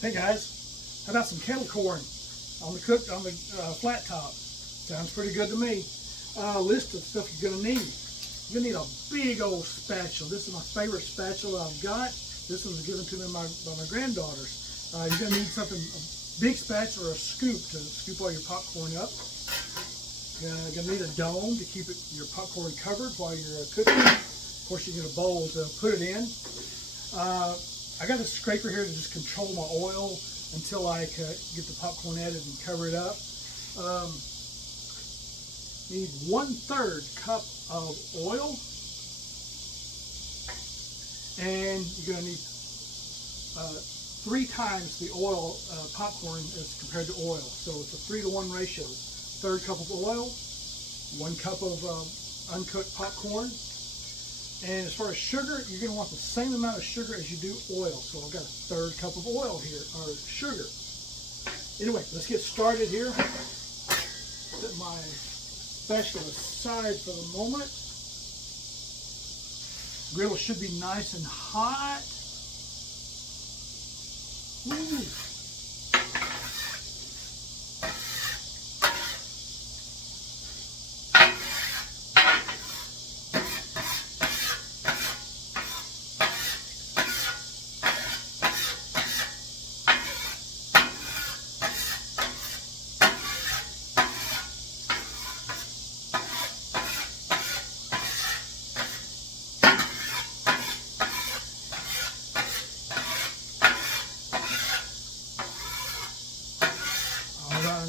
Hey guys, how about some kettle corn on the flat top? Sounds pretty good to me. List of stuff you're gonna need. You're gonna need a big old spatula. This is my favorite spatula I've got. This one was given to me by my granddaughters. You're gonna need something, a big spatula or a scoop to scoop all your popcorn up. You're gonna need a dome to keep your popcorn covered while you're cooking. Of course, you get a bowl to put it in. I got a scraper here to just control my oil until I get the popcorn added and cover it up. Need 1/3 cup of oil, and you're going to need 3 times the oil popcorn as compared to oil. So it's a 3-to-1 ratio. 1/3 cup of oil, 1 cup of uncooked popcorn. And as far as sugar, you're going to want the same amount of sugar as you do oil. So I've got a 1/3 cup of oil here, or sugar. Anyway, let's get started here. Set my spatula aside for the moment. Griddle should be nice and hot. Ooh.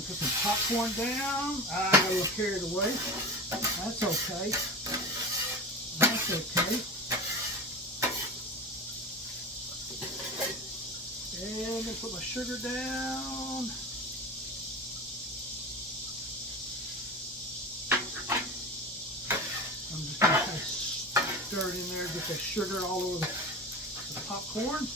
Put some popcorn down. I got a little carried away. That's okay. That's okay. And then put my sugar down. I'm just going to kind of stir it in there, get the sugar all over the popcorn.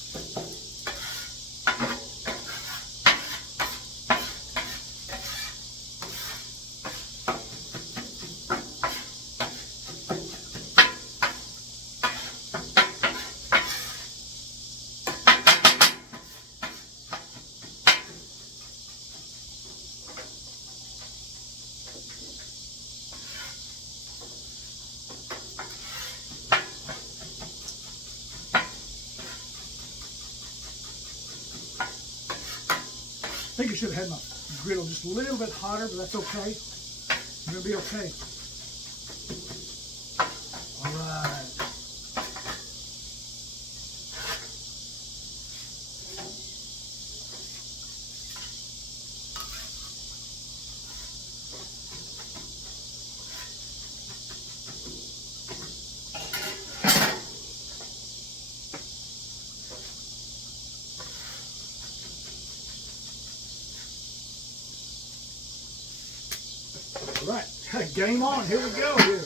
I think I should have had my griddle just a little bit hotter, but that's okay. It's going to be okay. All right. All right, game on. Here we go. Here.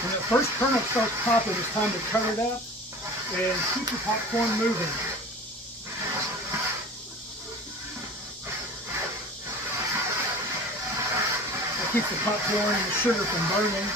When that first kernel starts popping, it's time to cover it up and keep your popcorn moving. That keeps the popcorn and the sugar from burning.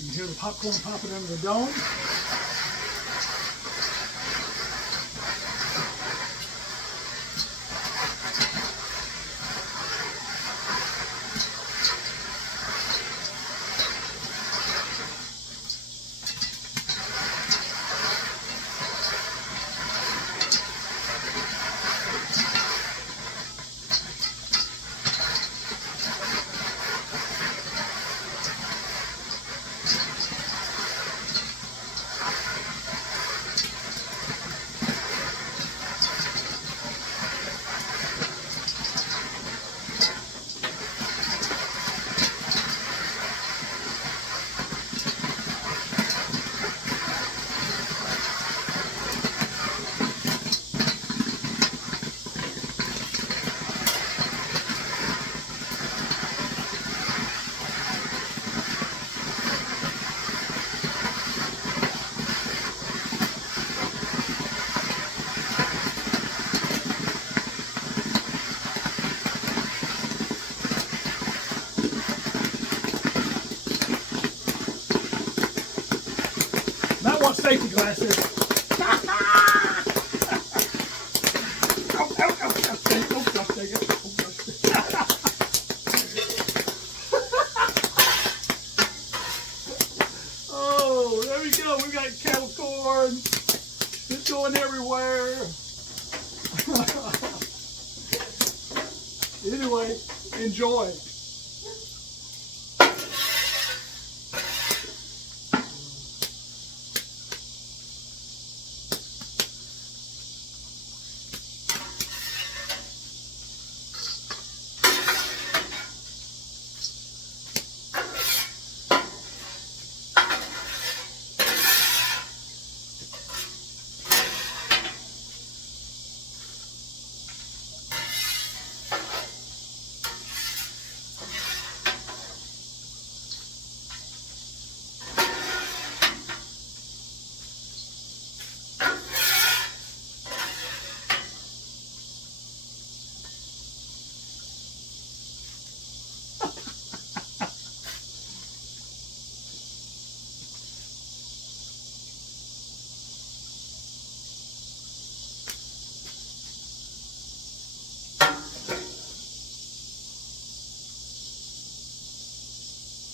You can hear the popcorn popping under the dome. safety glasses. Oh, there we go. We got kettle corn. It's going everywhere. Anyway, enjoy.